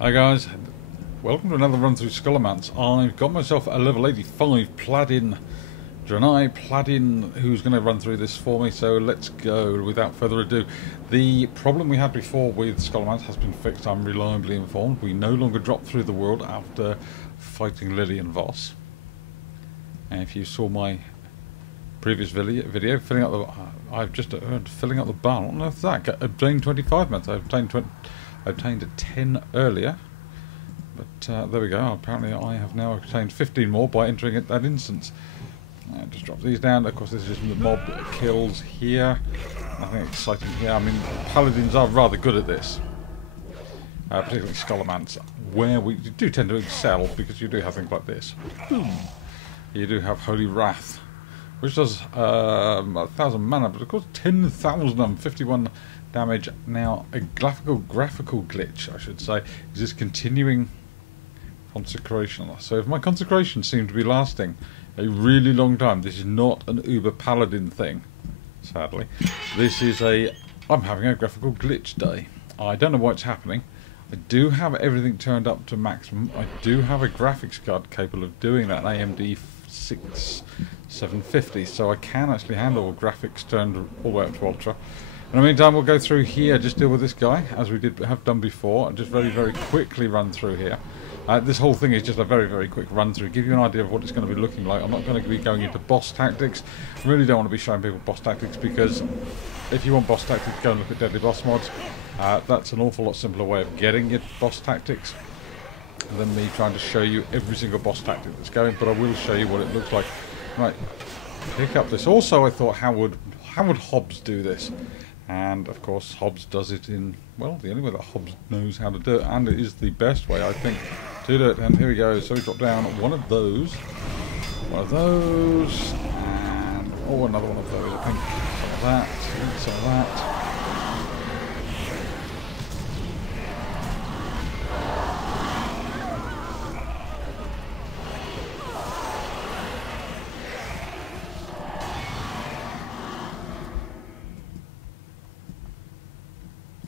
Hi guys, welcome to another run through Scholomance. I've got myself a level 85 Paladin, Draenei Paladin, who's going to run through this for me, so let's go without further ado. The problem we had before with Scholomance has been fixed, I'm reliably informed. We no longer drop through the world after fighting Lily and Voss. And if you saw my previous video filling up the... I've just earned filling up the barn. I don't know if that obtained 25 months. I obtained 10 earlier, but there we go. Apparently I have now obtained 15 more by entering at that instance. Just drop these down. Of course this is just the mob kills here. Nothing exciting here. I mean, paladins are rather good at this, particularly Scholomance, where we do tend to excel because you do have things like this. You do have Holy Wrath, which does 1,000 mana, but of course 10,051 damage. Now, a graphical glitch, I should say, is this continuing consecration. So if my consecration seemed to be lasting a really long time, this is not an Uber Paladin thing, sadly. This is I'm having a graphical glitch day. I don't know why it's happening. I do have everything turned up to maximum. I do have a graphics card capable of doing that, an AMD 750, so I can actually handle graphics turned all the way up to ultra. In the meantime, we'll go through here, just deal with this guy, as we have done before, and just very quickly run through here. This whole thing is just a very quick run through, give you an idea of what it's going to be looking like. I'm not going to be going into boss tactics. I really don't want to be showing people boss tactics, because if you want boss tactics, go and look at Deadly Boss mods. That's an awful lot simpler way of getting your boss tactics than me trying to show you every single boss tactic that's going, but I will show you what it looks like. Right, pick up this. Also, I thought, how would Hobbs do this? And of course Hobbs does it in, well, the only way that Hobbs knows how to do it, and it is the best way, I think, to do it. And here we go. So we drop down one of those, and oh, another one of those. I think some of that, some of that.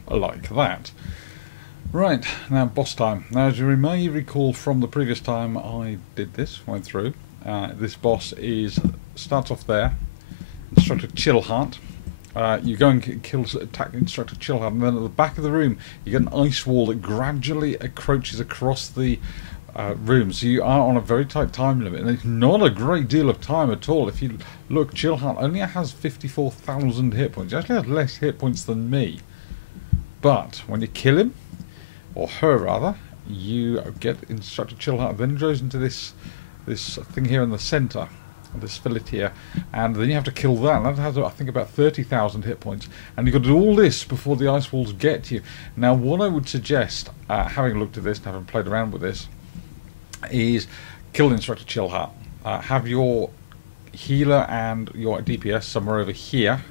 Like that. Right, now boss time. Now, as you may recall from the previous time I did this, went through, this boss starts off there, Instructor Chillheart. You go and attack Instructor Chillheart, and then at the back of the room you get an ice wall that gradually encroaches across the room, so you are on a very tight time limit, and it's not a great deal of time at all. If you look, Chillheart only has 54,000 hit points. He actually has less hit points than me. But when you kill him, or her rather, you get Instructor Chillheart. Then it goes into this thing here in the centre, this fillet here, and then you have to kill that. And that has, I think, about 30,000 hit points. And you've got to do all this before the ice walls get to you. Now, what I would suggest, having looked at this and having played around with this, is kill Instructor Chillheart. Have your healer and your DPS somewhere over here.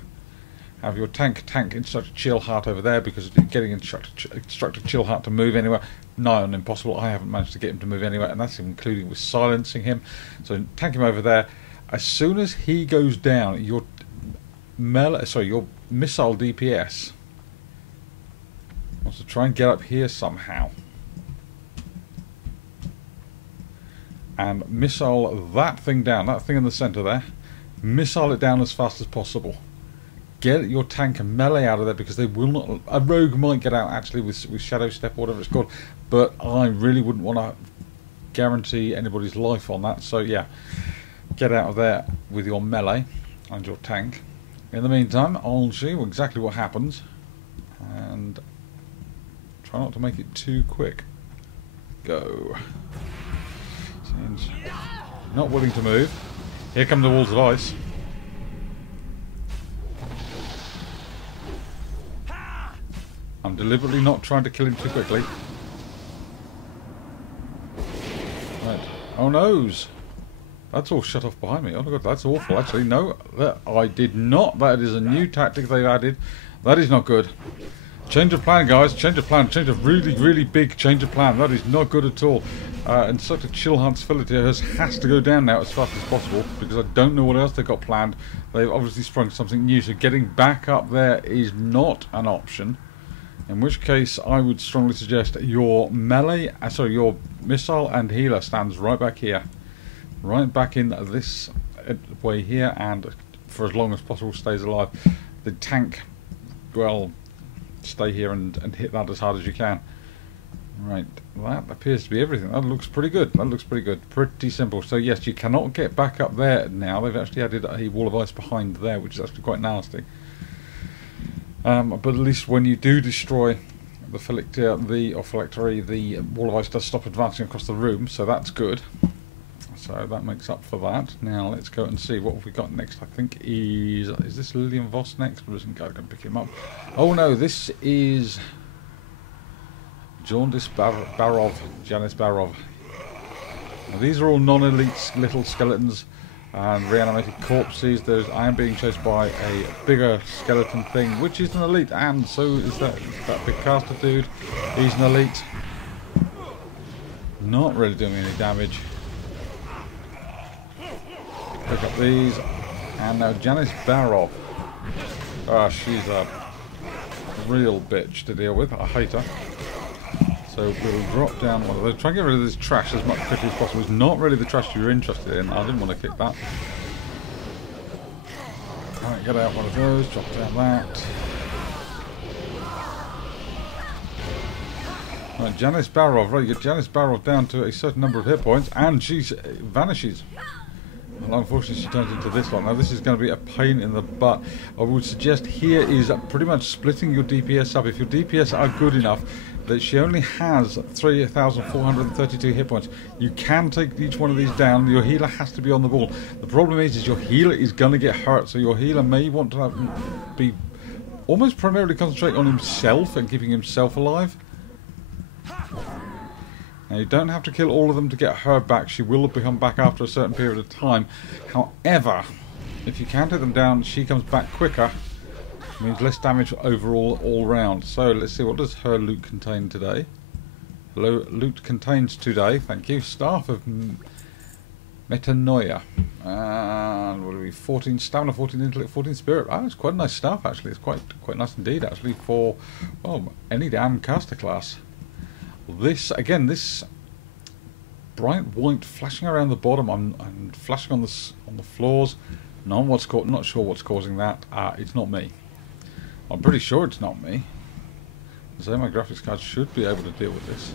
Have your tank Instructor Chillheart over there, because getting Instructor Chillheart to move anywhere, nigh on impossible. I haven't managed to get him to move anywhere, and that's including with silencing him. So tank him over there. As soon as he goes down, your missile DPS wants to try and get up here somehow, and missile that thing down, that thing in the centre there. Missile it down as fast as possible. Get your tank and melee out of there, because they will not. A rogue might get out actually with Shadow Step or whatever it's called, but I really wouldn't want to guarantee anybody's life on that. So yeah, get out of there with your melee and your tank. In the meantime, I'll show you exactly what happens, and try not to make it too quick. Go. Seems not willing to move. Here come the walls of ice. I'm deliberately not trying to kill him too quickly. Right. Oh noes! That's all shut off behind me. Oh my god, that's awful. Actually, no, I did not. That is a new tactic they've added. That is not good. Change of plan, guys. Change of plan. Change of really big change of plan. That is not good at all. And such a Chillheart's fillet has to go down now as fast as possible, because I don't know what else they've got planned. They've obviously sprung something new, so getting back up there is not an option. In which case, I would strongly suggest your your missile and healer stands right back here. Right back in this way here, and for as long as possible stays alive. The tank, well, stay here and hit that as hard as you can. Right, that appears to be everything. That looks pretty good. That looks pretty good. Pretty simple. So yes, you cannot get back up there now. They've actually added a wall of ice behind there, which is actually quite nasty. But at least when you do destroy the phylactery, the wall of ice does stop advancing across the room, so that's good. So that makes up for that. Now let's go and see what we got next. I think is this Lillian Voss next? Or isn't going to pick him up? Oh no, this is Jaundice Barov, Janice Barov. Now, these are all non-elite little skeletons and reanimated corpses. I am being chased by a bigger skeleton thing, which is an elite, and so is that big caster dude. He's an elite. Not really doing any damage. Pick up these, and now Janice Barov. She's a real bitch to deal with. I hate her. So we'll drop down one of those. Try and get rid of this trash as much quickly as possible. It's not really the trash you're interested in. I didn't want to kick that. Alright, get out one of those. Drop down that. Right, Janice Barov. Right, you get Janice Barov down to a certain number of hit points, and she vanishes. Well, unfortunately, she turns into this one. Now, this is going to be a pain in the butt. I would suggest here is pretty much splitting your DPS up. If your DPS are good enough that she only has 3,432 hit points, you can take each one of these down. Your healer has to be on the ball. The problem is your healer is going to get hurt, so your healer may want to be almost primarily concentrate on himself and keeping himself alive. Now, you don't have to kill all of them to get her back. She will become back after a certain period of time. However, if you can take them down, she comes back quicker. It means less damage overall, all round. So let's see, what does her loot contain today? Loot contains today, thank you, Staff of Metanoia. And what do we? 14 stamina, 14 intellect, 14 spirit. It's quite a nice staff actually. It's quite nice indeed actually for any damn caster class. This again, this bright white flashing around the bottom and flashing on the floors. Not sure what's causing that. It's not me. I'm pretty sure it's not me. So my graphics card should be able to deal with this.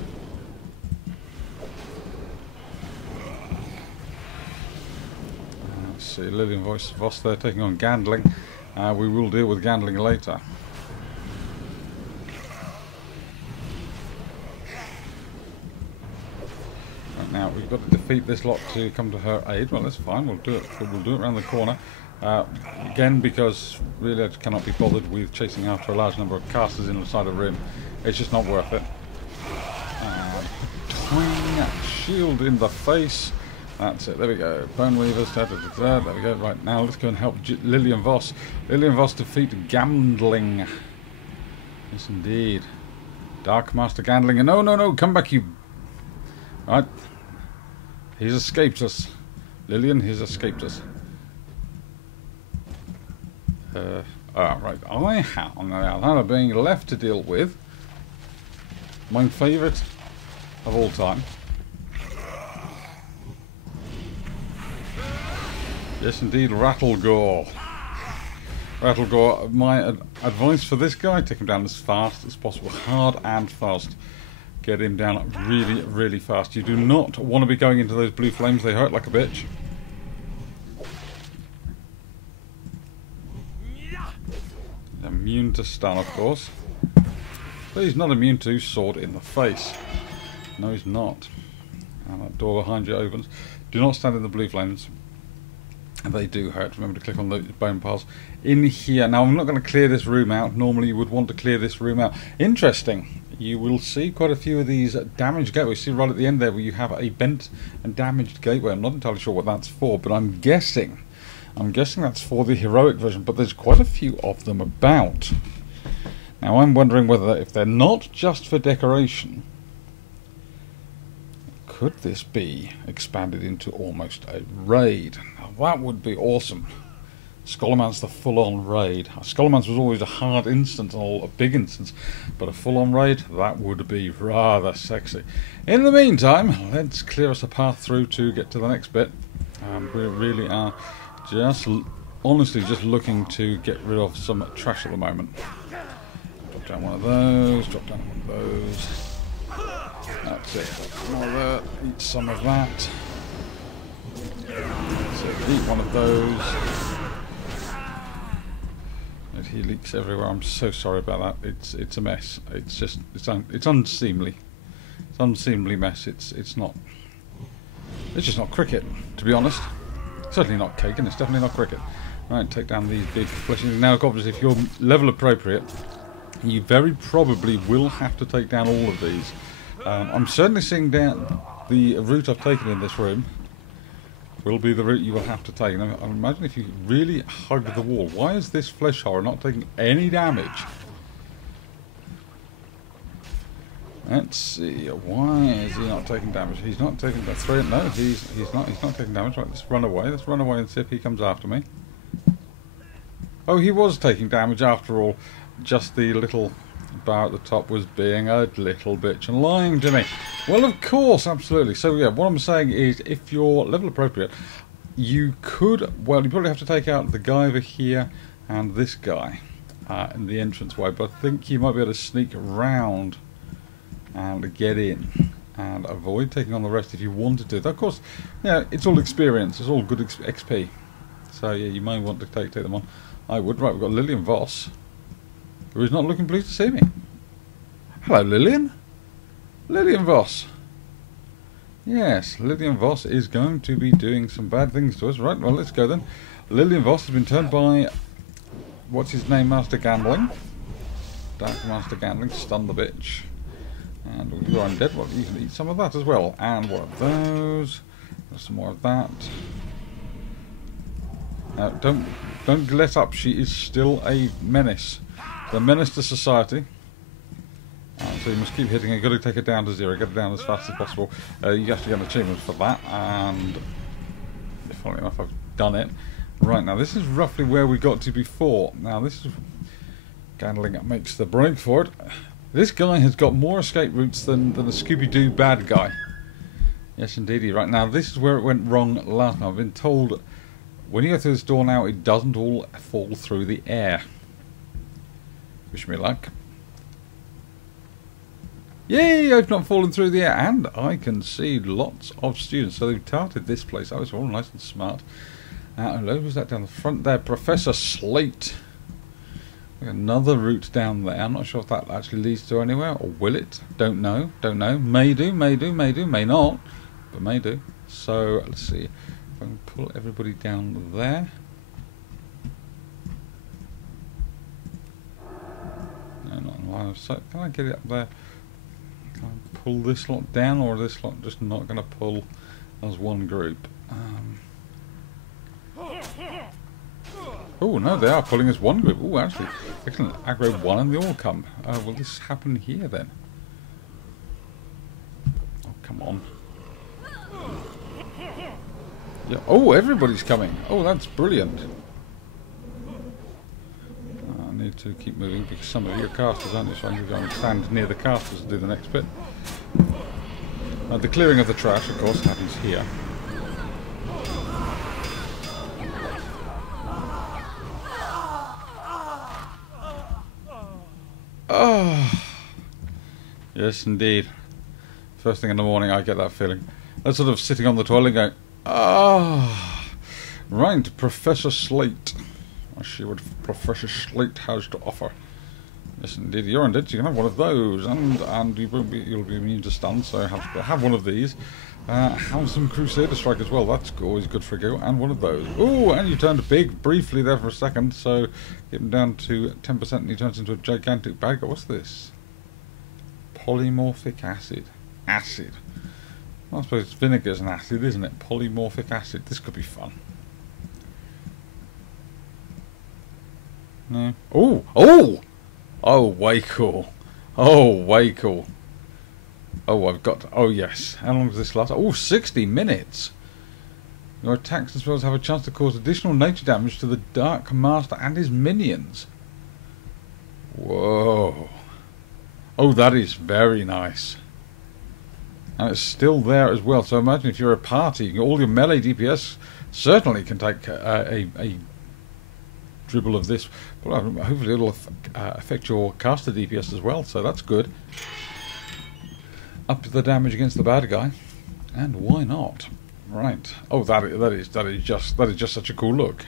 Let's see, Lillian Voss there taking on Gandling. We will deal with Gandling later. Now we've got to defeat this lot to come to her aid. Well, that's fine. We'll do it. We'll do it around the corner. Again, because really I cannot be bothered with chasing after a large number of casters inside a room. It's just not worth it. Twing, shield in the face. That's it. There we go. Bone weavers. There we go. Right, now let's go and help Lillian Voss. Lillian Voss defeat Gandling. Yes, indeed. Dark Master Gandling. No! Come back, you. Right. He's escaped us. Lillian, he's escaped us. Right. I have now being left to deal with my favourite of all time. Yes, indeed, Rattlegore. Rattlegore, my advice for this guy, take him down as fast as possible. Hard and fast. Get him down really, really fast. You do not want to be going into those blue flames. They hurt like a bitch. Immune to stun, of course. But he's not immune to sword in the face. No, he's not. And that door behind you opens. Do not stand in the blue flames. And they do hurt. Remember to click on the bone piles. In here. Now, I'm not going to clear this room out. Normally, you would want to clear this room out. Interesting. You will see quite a few of these damaged gateways. See right at the end there where you have a bent and damaged gateway. I'm not entirely sure what that's for, but I'm guessing that's for the heroic version, but there's quite a few of them about. Now I'm wondering whether, if they're not just for decoration, could this be expanded into almost a raid? Now that would be awesome. Scholomance, the full-on raid. Scholomance was always a hard instance, a big instance, but a full-on raid, that would be rather sexy. In the meantime, let's clear us a path through to get to the next bit. We really are just, honestly, just looking to get rid of some trash at the moment. Drop down one of those, drop down one of those. That's it. More of that. Eat some of that. So eat one of those. And he leaks everywhere. I'm so sorry about that. It's a mess. It's just it's unseemly. It's unseemly mess. It's just not cricket, to be honest. Certainly not cake, and it's definitely not cricket. Right, take down these big fleshy. Now, obviously, if you're level appropriate, you very probably will have to take down all of these. I'm certainly seeing down the route I've taken in this room will be the route you will have to take. Now, I imagine if you really hug the wall. Why is this flesh horror not taking any damage? Let's see. Why is he not taking damage? He's not taking the threat. No, he's not taking damage. Right, let's run away. Let's run away and see if he comes after me. Oh, he was taking damage after all. Just the little bar at the top was being a little bitch and lying to me. Well, of course, absolutely. So yeah, what I'm saying is, if you're level appropriate, you could. Well, you probably have to take out the guy over here and this guy in the entranceway. But I think you might be able to sneak around and get in and avoid taking on the rest if you wanted to. Of course, yeah, it's all experience. It's all good XP. So yeah, you may want to take them on. I would. Right, we've got Lillian Voss, who is not looking pleased to see me. Hello, Lillian. Lillian Voss. Yes, Lillian Voss is going to be doing some bad things to us. Right, well, let's go then. Lillian Voss has been turned by, what's his name, Master Gambling. Dark Master Gambling, stun the bitch. And we'll go undead. Well, you can eat some of that as well. And one of those. There's some more of that. Don't let up. She is still a menace. The menace to society. So you must keep hitting her. You've got to take her down to 0. Get her down as fast as possible. You have to get an achievement for that. And funnily enough, I've done it. Right, now this is roughly where we got to before. Now this is Gandling makes the break for it. This guy has got more escape routes than the Scooby-Doo bad guy. Yes, indeedy. Right, now this is where it went wrong last time. I've been told when you go through this door now, it doesn't all fall through the air. Wish me luck. Yay, I've not fallen through the air. And I can see lots of students. So they've tarted this place. That was all nice and smart. Hello, who's that down the front there? Professor Slate. Another route down there. I'm not sure if that actually leads to anywhere, or will it? Don't know. Don't know. May do, may do, may do, may not, but may do. So let's see if I can pull everybody down there. No, not in line of sight. Can I get it up there? Can I pull this lot down, or is this lot just not going to pull as one group? Oh no, they are pulling as one group. Oh, actually, excellent. Aggro one and they all come. Will this happen here then? Oh, come on. Yeah. Oh, everybody's coming. Oh, that's brilliant. I need to keep moving because some of you are casters, aren't you? So I'm going to go and stand near the casters and do the next bit. The clearing of the trash, of course, happens here. Oh, yes, indeed. First thing in the morning, I get that feeling. That's sort of sitting on the toilet going, ah, right, Professor Slate. Let's see what Professor Slate has to offer. Yes, indeed, you're undead. You can have one of those, and you won't be. You'll be immune to stun. So have one of these. Have some Crusader Strike as well. That's always good for a go. And one of those. Oh, and you turned big briefly there for a second. So get him down to 10%, and he turns into a gigantic bag. What's this? Polymorphic acid. Acid. Well, I suppose vinegar's an acid, isn't it? Polymorphic acid. This could be fun. No. Oh! Oh! Oh, way cool. Oh, way cool. Oh, I've got... Oh, yes. How long does this last? Oh, 60 minutes. Your attacks and spells have a chance to cause additional nature damage to the Dark Master and his minions. Whoa. Oh, that is very nice. And it's still there as well. So imagine if you're a party, all your melee DPS certainly can take a dribble of this. But hopefully it'll affect your caster DPS as well. So that's good. Up the damage against the bad guy. And why not? Right. Oh, that is just such a cool look.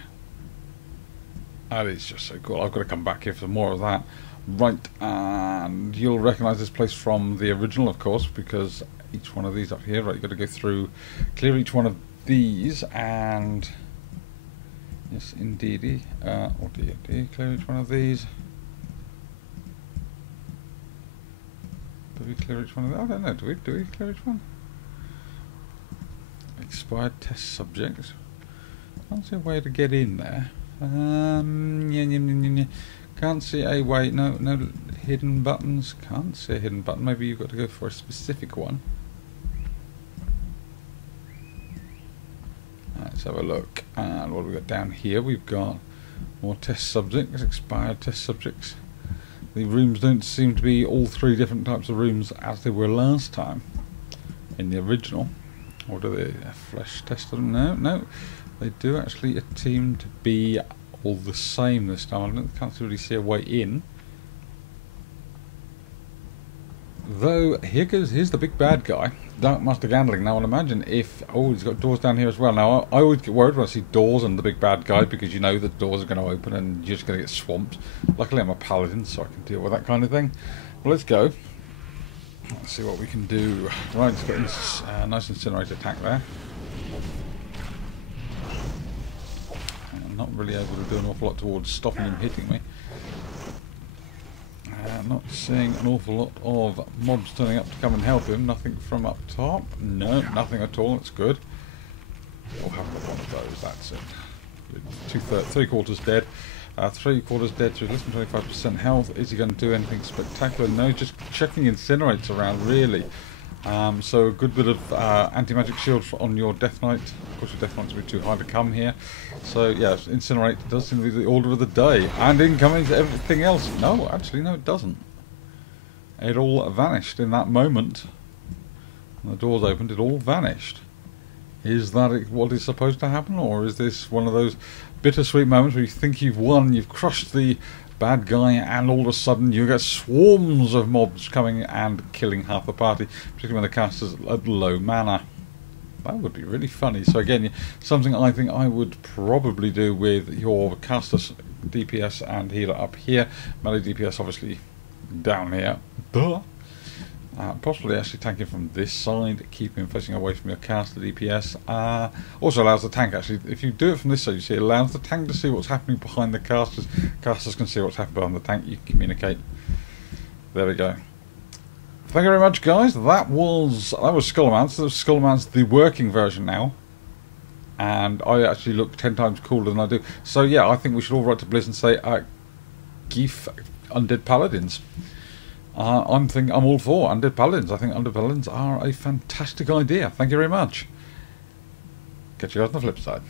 That is just so cool. I've got to come back here for more of that. Right, and you'll recognise this place from the original, of course, because each one of these up here, right, you've got to go through, clear each one of these, and yes, indeedy, or D, clear each one of these. Do we clear each one of them? I don't know, do we clear each one? Expired test subjects. Can't see a way to get in there. Can't see a way. No hidden buttons. Can't see a hidden button. Maybe you've got to go for a specific one. Let's have a look. And what have we got down here? We've got more test subjects, expired test subjects. The rooms don't seem to be all three different types of rooms as they were last time in the original. Or do they flesh test them? No. They do actually seem to be all the same this time. I can't really see a way in. Though, here's the big bad guy, Dark Master Gandling. Now, I'll imagine if... Oh, he's got doors down here as well. Now, I always get worried when I see doors and the big bad guy, because you know the doors are going to open and you're just going to get swamped. Luckily, I'm a paladin, so I can deal with that kind of thing. Well, let's go. Let's see what we can do. Right, it's got this nice incinerator attack there. I'm not really able to do an awful lot towards stopping him hitting me. Not seeing an awful lot of mobs turning up to come and help him. Nothing from up top. No, nothing at all. That's good. We'll have one of those. That's it. Three quarters dead. 3 quarters dead to less than 25% health. Is he going to do anything spectacular? No, just checking incinerates around, really. So a good bit of anti-magic shield on your Death Knight. Of course, your Death Knight's a bit too high to come here. So yeah, incinerate does seem to be the order of the day. And incoming to everything else. No, actually, no, it doesn't. It all vanished in that moment. When the doors opened, it all vanished. Is that what is supposed to happen, or is this one of those bittersweet moments where you think you've won, you've crushed the bad guy, and all of a sudden you get swarms of mobs coming and killing half the party, particularly when the caster's at low mana? That would be really funny. So again, something I think I would probably do with your caster DPS and healer up here, melee DPS obviously down here. Duh. Possibly actually tanking from this side, keep him facing away from your caster DPS. Also allows the tank, actually, if you do it from this side, you see it allows the tank to see what's happening behind the casters. Casters can see what's happening behind the tank, you can communicate. There we go. Thank you very much, guys. That was Scholomance. That was Scholomance, the working version now. And I actually look 10 times cooler than I do. So yeah, I think we should all write to Blizz and say, GIF Undead Paladins. I'm all for Undead Paladins. I think Undead Paladins are a fantastic idea. Thank you very much. Catch you guys on the flip side.